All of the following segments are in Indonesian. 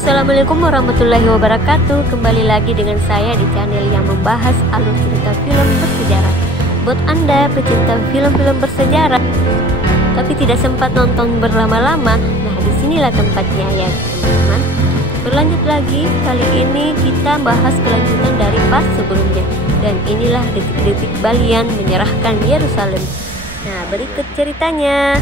Assalamualaikum warahmatullahi wabarakatuh. Kembali lagi dengan saya di channel yang membahas alur cerita film bersejarah. Buat Anda pecinta film-film bersejarah tapi tidak sempat nonton berlama-lama, nah disinilah tempatnya ya teman-teman. Berlanjut lagi, kali ini kita bahas kelanjutan dari part sebelumnya. Dan inilah detik-detik Balian menyerahkan Yerusalem. Nah, berikut ceritanya.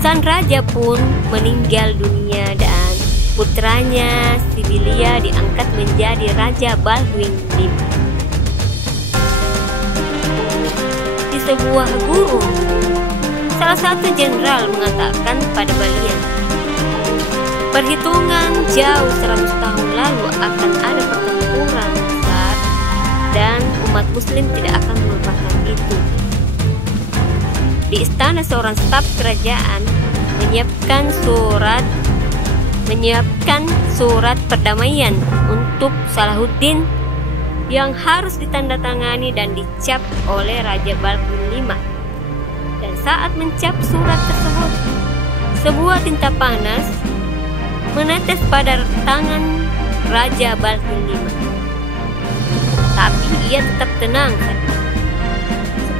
Sang raja pun meninggal dunia dan putranya Sibilia diangkat menjadi Raja Baldwin V. Di sebuah gurun, salah satu jenderal mengatakan pada Balian, perhitungan jauh 100 tahun lalu akan ada pertempuran besar dan umat muslim tidak akan melupakan itu. Di istana seorang staf kerajaan menyiapkan surat perdamaian untuk Salahuddin yang harus ditandatangani dan dicap oleh Raja Baldwin V. Dan saat mencap surat tersebut, sebuah tinta panas menetes pada tangan Raja Baldwin V. Tapi ia tetap tenang,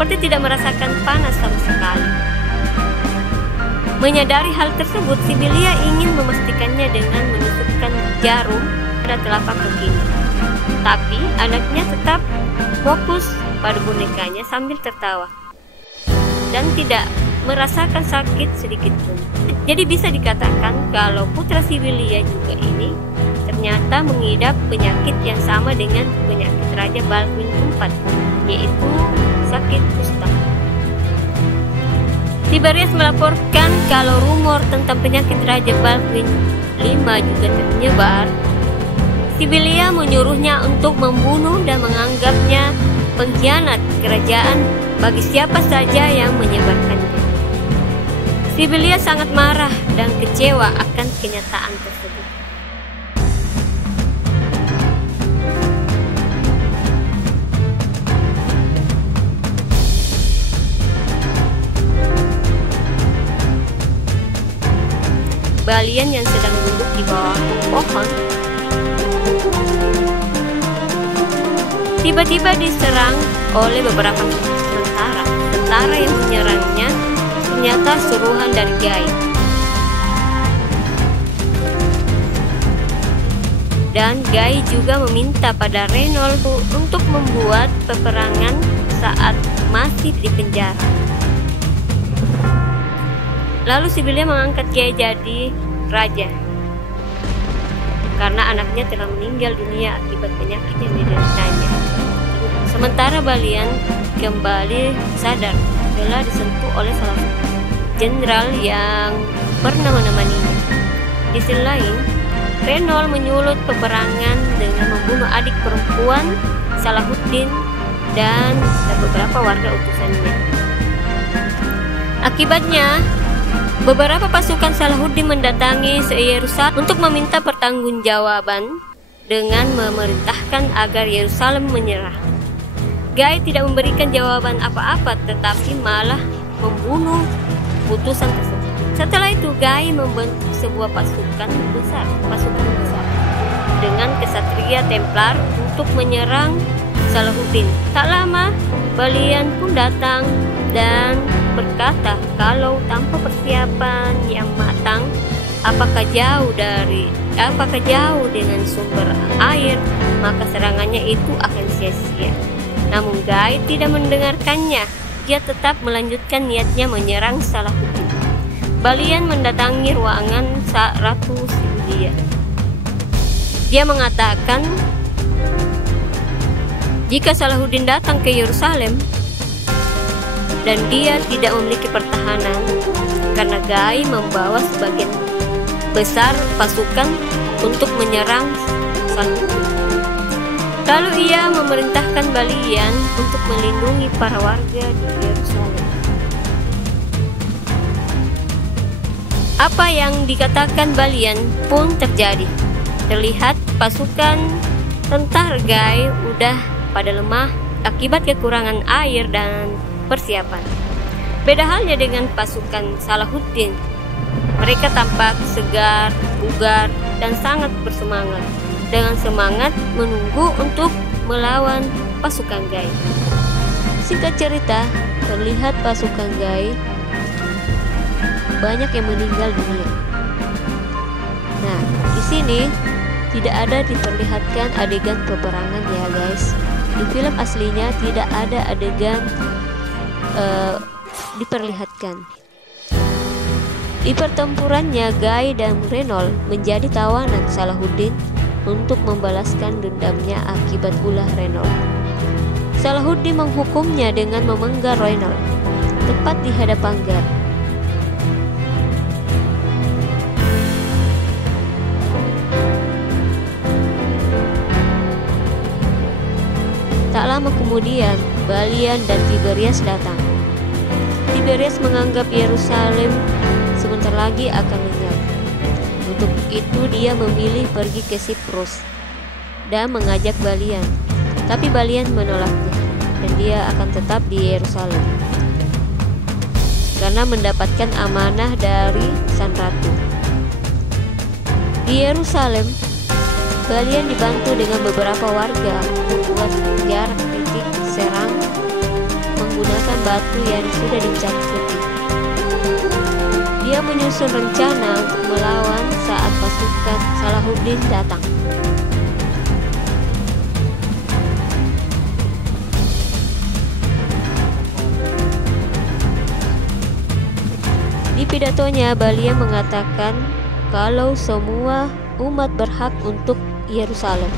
seperti tidak merasakan panas sama sekali. Menyadari hal tersebut, Sibilia ingin memastikannya dengan menusukkan jarum pada telapak kakinya. Tapi anaknya tetap fokus pada bonekanya sambil tertawa dan tidak merasakan sakit sedikit pun. Jadi bisa dikatakan kalau putra Sibilia juga ini ternyata mengidap penyakit yang sama dengan penyakit Raja Baldwin IV, yaitu sakit kusta. Tiberius melaporkan kalau rumor tentang penyakit Raja Baldwin V juga tersebar. Sibilia menyuruhnya untuk membunuh dan menganggapnya pengkhianat kerajaan bagi siapa saja yang menyebarkannya. Sibilia sangat marah dan kecewa akan kenyataan tersebut. Balian yang sedang duduk di bawah pohon tiba-tiba diserang oleh beberapa tentara. Tentara yang menyerangnya ternyata suruhan dari Guy. Dan Guy juga meminta pada Reynold untuk membuat peperangan saat masih di penjara. Lalu Sibilia mengangkat Guy jadi raja karena anaknya telah meninggal dunia akibat penyakit yang dideritanya. Sementara Balian kembali sadar setelah disentuh oleh salah satu jenderal yang pernah menemaninya. Di sisi lain, Reynold menyulut peperangan dengan membunuh adik perempuan Salahuddin dan beberapa warga utusannya. Akibatnya, beberapa pasukan Salahuddin mendatangi Yerusalem untuk meminta pertanggungjawaban dengan memerintahkan agar Yerusalem menyerah. Guy tidak memberikan jawaban apa-apa, tetapi malah membunuh utusan tersebut. Setelah itu, Guy membentuk sebuah pasukan besar dengan kesatria Templar untuk menyerang Salahuddin. Tak lama, Balian pun datang dan berkata kalau tanpa persiapan yang matang, apakah jauh dengan sumber air, maka serangannya itu akan sia-sia. Namun Guy tidak mendengarkannya. Dia tetap melanjutkan niatnya menyerang Salahuddin. Balian mendatangi ruangan Ratu Sibilia. Dia mengatakan jika Salahuddin datang ke Yerusalem dan dia tidak memiliki pertahanan karena Guy membawa sebagian besar pasukan untuk menyerang Salahuddin. Lalu ia memerintahkan Balian untuk melindungi para warga di Yerusalem. Apa yang dikatakan Balian pun terjadi. Terlihat pasukan tentara Guy udah pada lemah akibat kekurangan air dan persiapan. Beda halnya dengan pasukan Salahuddin Mereka tampak segar, bugar, dan sangat bersemangat. Dengan semangat menunggu untuk melawan pasukan Gai. Singkat cerita, terlihat pasukan Gai banyak yang meninggal dunia. Nah, di sini tidak ada diperlihatkan adegan peperangan ya guys. Di film aslinya tidak ada adegan diperlihatkan. Di pertempurannya, Gai dan Reynold menjadi tawanan Salahuddin untuk membalaskan dendamnya akibat ulah Reynold. Salahuddin menghukumnya dengan memenggal Reynold tepat di hadapan Gar. Tak lama kemudian, Balian dan Tiberias datang. Tiberias menganggap Yerusalem sebentar lagi akan lenyap. Untuk itu dia memilih pergi ke Siprus dan mengajak Balian. Tapi Balian menolaknya dan dia akan tetap di Yerusalem karena mendapatkan amanah dari Sang Ratu. Di Yerusalem, Balian dibantu dengan beberapa warga membuat jarak titik serang menggunakan batu yang sudah dicat putih. Dia menyusun rencana untuk melawan saat pasukan Salahuddin datang. Di pidatonya, Balian mengatakan kalau semua umat berhak untuk Yerusalem.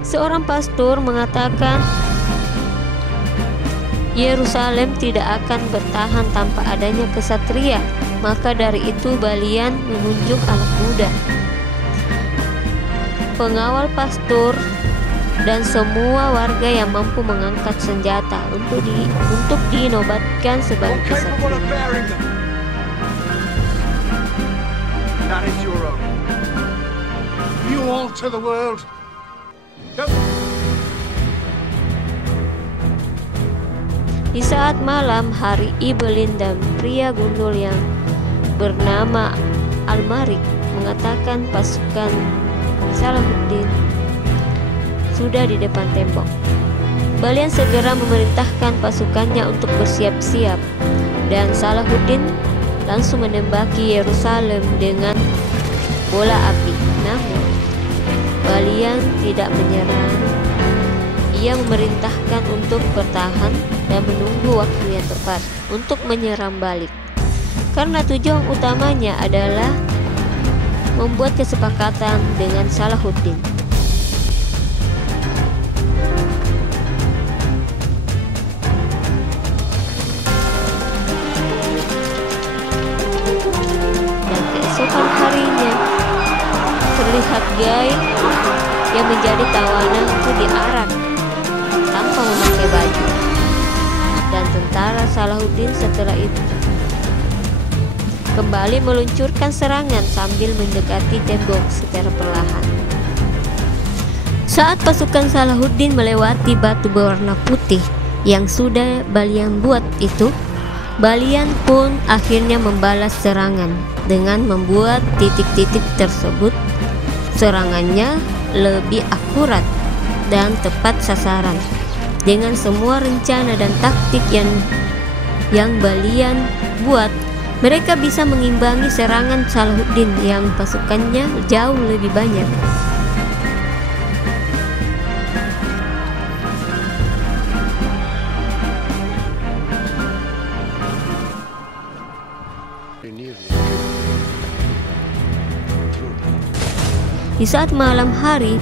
Seorang pastor mengatakan Yerusalem tidak akan bertahan tanpa adanya kesatria. Maka dari itu Balian menunjuk anak muda, pengawal pastor, dan semua warga yang mampu mengangkat senjata untuk dinobatkan sebagai kesatria. Di saat malam hari, Ibelin dan pria gundul yang bernama Almarik mengatakan pasukan Salahuddin sudah di depan tembok. Balian segera memerintahkan pasukannya untuk bersiap-siap dan Salahuddin langsung menembaki Yerusalem dengan bola api. Namun Balian tidak menyerang. Ia memerintahkan untuk bertahan dan menunggu waktu yang tepat untuk menyerang balik. Karena tujuan utamanya adalah membuat kesepakatan dengan Salahuddin. Dan keesokan harinya terlihat Gai yang menjadi tawanan itu diarak tanpa memakai baju, dan tentara Salahuddin setelah itu kembali meluncurkan serangan sambil mendekati tembok secara perlahan. Saat pasukan Salahuddin melewati batu berwarna putih yang sudah Balian buat itu, Balian pun akhirnya membalas serangan dengan membuat titik-titik tersebut serangannya lebih akurat dan tepat sasaran. Dengan semua rencana dan taktik yang Balian buat, mereka bisa mengimbangi serangan Salahuddin yang pasukannya jauh lebih banyak. Di saat malam hari,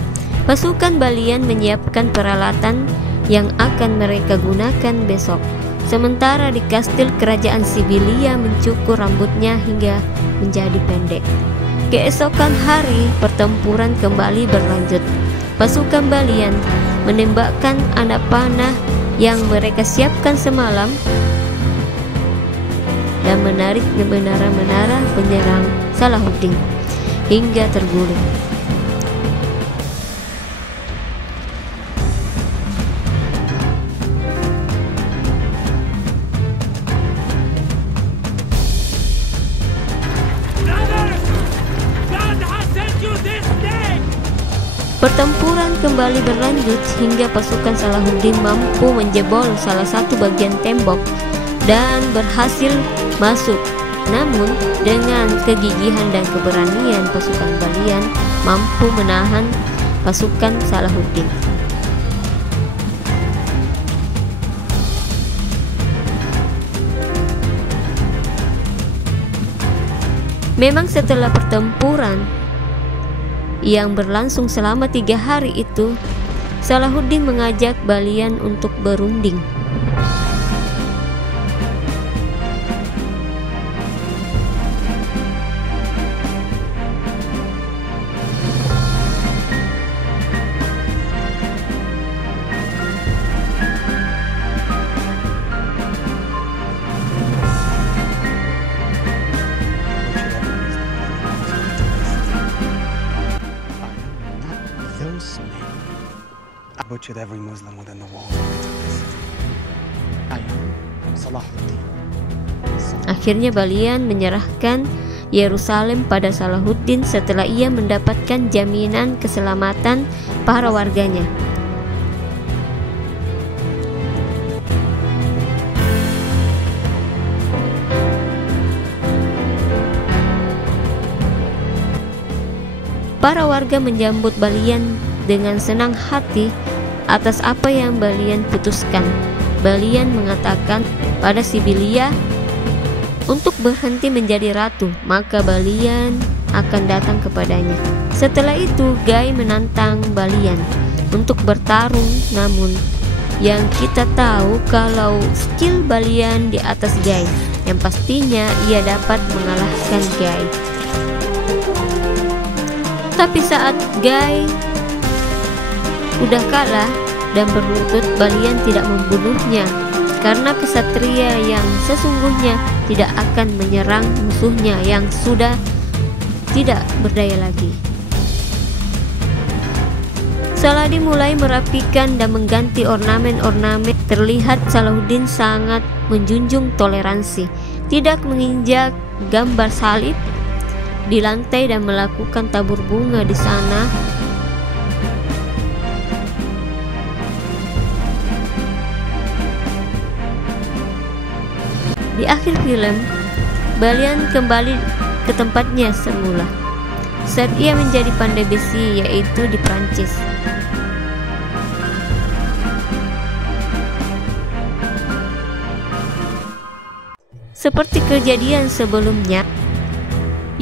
pasukan Balian menyiapkan peralatan yang akan mereka gunakan besok. Sementara di kastil kerajaan Sibilia mencukur rambutnya hingga menjadi pendek. Keesokan hari, pertempuran kembali berlanjut. Pasukan Balian menembakkan anak panah yang mereka siapkan semalam dan menarik menara-menara penyerang Salahuddin hingga terguling. Pertempuran kembali berlanjut hingga pasukan Salahuddin mampu menjebol salah satu bagian tembok dan berhasil masuk. Namun dengan kegigihan dan keberanian, pasukan Balian mampu menahan pasukan Salahuddin. Memang setelah pertempuran yang berlangsung selama 3 hari itu, Salahuddin mengajak Balian untuk berunding. I butchered every Muslim within the wall. I am Salahuddin. Akhirnya Balian menyerahkan Yerusalem pada Salahuddin setelah ia mendapatkan jaminan keselamatan para warganya. Para warga menyambut Balian dengan senang hati atas apa yang Balian putuskan. Balian mengatakan pada Sibilia untuk berhenti menjadi ratu, maka Balian akan datang kepadanya. Setelah itu Gai menantang Balian untuk bertarung, namun yang kita tahu kalau skill Balian di atas Gai, yang pastinya ia dapat mengalahkan Gai. Tapi saat Gai udah kalah dan berlutut, Balian tidak membunuhnya karena kesatria yang sesungguhnya tidak akan menyerang musuhnya yang sudah tidak berdaya lagi. Salahuddin mulai merapikan dan mengganti ornamen-ornamen. Terlihat Salahuddin sangat menjunjung toleransi, tidak menginjak gambar salib di lantai dan melakukan tabur bunga di sana. Di akhir film, Balian kembali ke tempatnya semula saat ia menjadi pandai besi, yaitu di Prancis. Seperti kejadian sebelumnya,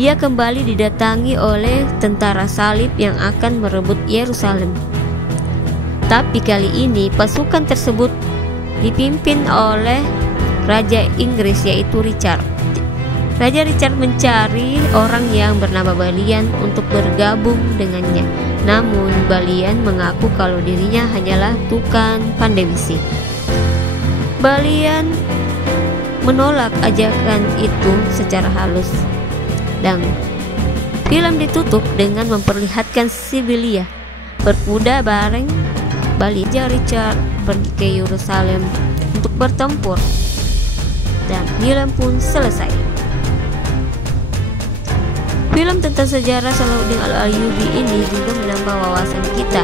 ia kembali didatangi oleh tentara salib yang akan merebut Yerusalem. Tapi kali ini pasukan tersebut dipimpin oleh Raja Inggris, yaitu Richard. Raja Richard mencari orang yang bernama Balian untuk bergabung dengannya. Namun Balian mengaku kalau dirinya hanyalah tukang pandai besi. Balian menolak ajakan itu secara halus. Dan film ditutup dengan memperlihatkan Sibilia berkuda bareng Balian. Raja Richard pergi ke Yerusalem untuk bertempur dan film pun selesai. Film tentang sejarah Salahuddin Al-Ayyubi ini juga menambah wawasan kita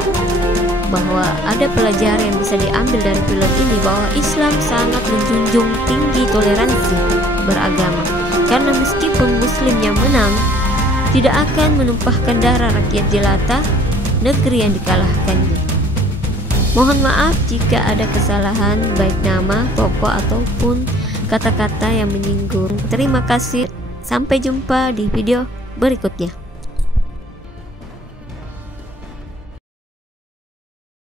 bahwa ada pelajaran yang bisa diambil dari film ini, bahwa Islam sangat menjunjung tinggi toleransi beragama, karena meskipun Muslim yang menang, tidak akan menumpahkan darah rakyat jelata negeri yang dikalahkannya. Mohon maaf jika ada kesalahan baik nama, tokoh ataupun kata-kata yang menyinggung. Terima kasih, sampai jumpa di video berikutnya.